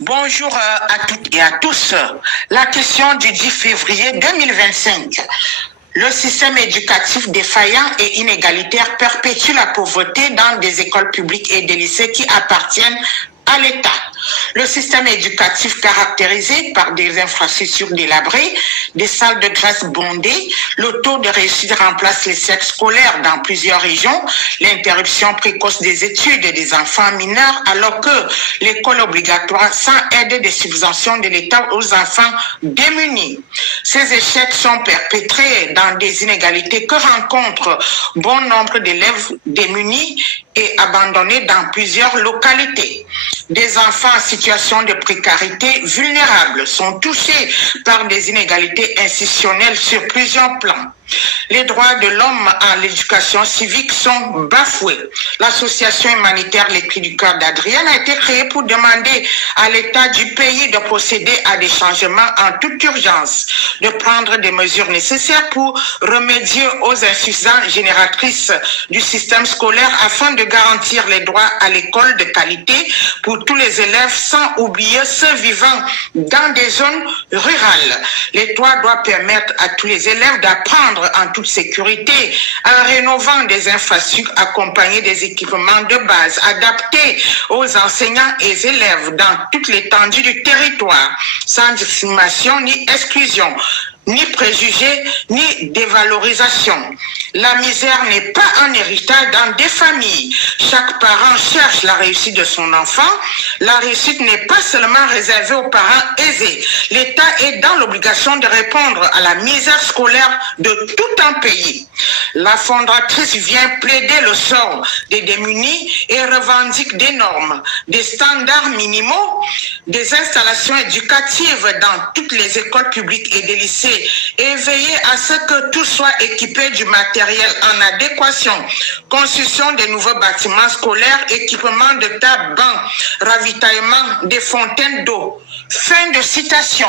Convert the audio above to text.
Bonjour à toutes et à tous. La question du 10 février 2025. Le système éducatif défaillant et inégalitaire perpétue la pauvreté dans des écoles publiques et des lycées qui appartiennent à l'État. Le système éducatif caractérisé par des infrastructures délabrées, des salles de classe bondées, le taux de réussite remplace les sexes scolaires dans plusieurs régions, l'interruption précoce des études des enfants mineurs alors que l'école obligatoire sans aide des subventions de l'État aux enfants démunis. Ces échecs sont perpétrés dans des inégalités que rencontrent bon nombre d'élèves démunis et abandonnés dans plusieurs localités. Des enfants en situation de précarité vulnérables sont touchés par des inégalités institutionnelles sur plusieurs plans. Les droits de l'homme à l'éducation civique sont bafoués. L'association humanitaire Les Cris du Cœur d'Adrienne a été créée pour demander à l'État du pays de procéder à des changements en toute urgence, de prendre des mesures nécessaires pour remédier aux insuffisances génératrices du système scolaire afin de garantir les droits à l'école de qualité pour tous les élèves sans oublier ceux vivant dans des zones rurales. L'État doit permettre à tous les élèves d'apprendre en toute sécurité en rénovant des infrastructures accompagnées des équipements de base adaptés aux enseignants et élèves dans toute l'étendue du territoire, sans discrimination ni exclusion, ni préjugés, ni dévalorisation. La misère n'est pas un héritage dans des familles. Chaque parent cherche la réussite de son enfant. La réussite n'est pas seulement réservée aux parents aisés. L'État est dans l'obligation de répondre à la misère scolaire de tout un pays. La fondatrice vient plaider le sort des démunis et revendique des normes, des standards minimaux, des installations éducatives dans toutes les écoles publiques et des lycées et veiller à ce que tout soit équipé du matériel en adéquation, construction de nouveaux bâtiments scolaires, équipement de tables, bancs, ravitaillement des fontaines d'eau. Fin de citation.